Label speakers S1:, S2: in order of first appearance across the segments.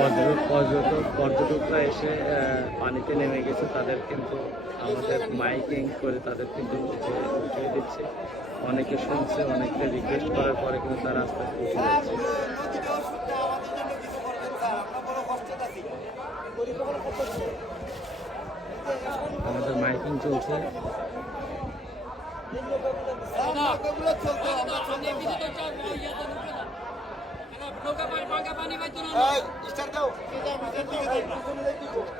S1: পর্যটক পর্যটক পর্যটকরা এসে পানিতে নেমে গেছে। তাদের কিন্তু আমাদের মাইকিং করে তাদের কিন্তু উঠিয়ে দিচ্ছে। অনেকে শুনছে অনেকে রিকোয়েস্ট করার পরে কিন্তু তারা আস্তে আস্তে আমাদের মাইকিং চলছে। দিকে দেখব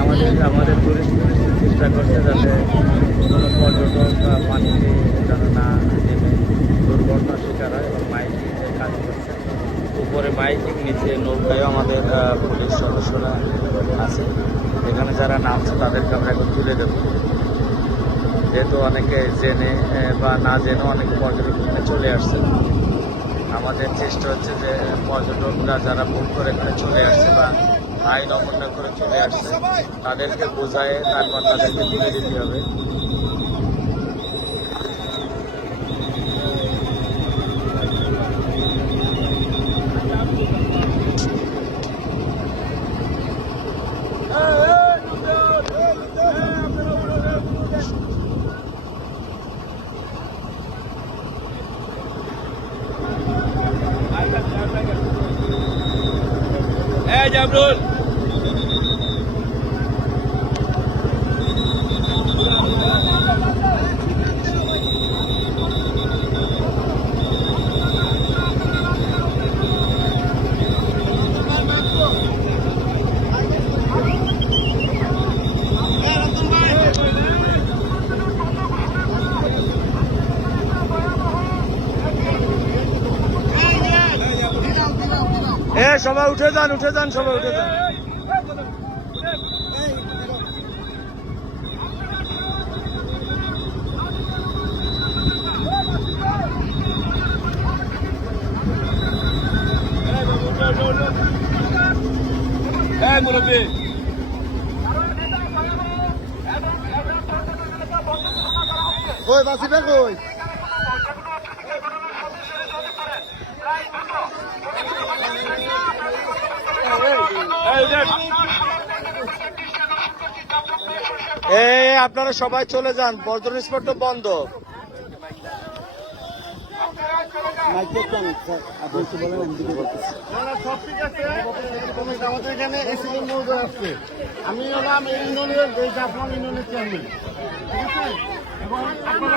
S1: আমাদের আমাদের টুরিস্ট চেষ্টা করছে যাতে কোনো পর্যটক পানিতে যেন না নেমে দুর্ঘটনার শিকার হয় এবং মাইকিং যে কাজ করছে উপরে মাইকিং, নিচে নৌকায় আমাদের পুলিশ সদস্যরা আছে। এখানে যারা নামছে তাদেরকে আমরা এখন তুলে দেব। যেহেতু অনেকে জেনে বা না জেনে অনেকে পর্যটক চলে আসছে। আমাদের চেষ্টা হচ্ছে যে পর্যটকরা যারা ভুল করে এখানে চলে আসছে বা আইন অমান্য করে চলে আসছে, তাদেরকে বোঝায় তারপর তাদেরকে তুলে দিতে হবে।
S2: এই জামরুল
S1: এ সবাই উঠে যান উঠে যান সবাই উঠে যান।
S2: মুরব্বী।
S3: কই বাসিবে কই?
S1: এ আপনারা সবাই চলে যান। পর্যটন স্পট তো বন্ধ।
S3: সব ঠিক আছে। আমাদের এখানে এসিডেন্ট আমি হলাম ইউনিয়নের চেয়ারম্যান ঠিক আছে? এবং আপনারা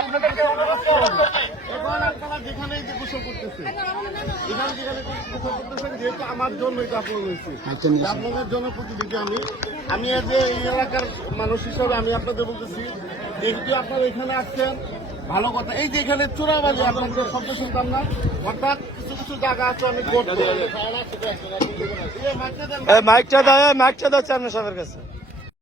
S4: আপনাদেরকে অনুরোধ করছি
S3: এখন আপনারা যেখানে যে গোসল করতেছে এখানে যেখানে গোসল করতেছেন যেহেতু আমার আপনার আপনাদের জন্য প্রতিদিকে আমি আমি এই যে এই এলাকার মানুষ হিসাবে আমি আপনাদের বলতেছি যেহেতু আপনারা এখানে আসছেন ভালো কথা। এই যে এখানে চোরাবালি আপনাদের শব্দ শুনতাম না অর্থাৎ কিছু কিছু জায়গা আছে আমি
S1: মাইকটা দাও এ মাইকটা দাও চেয়ারম্যান সাহেবের কাছে।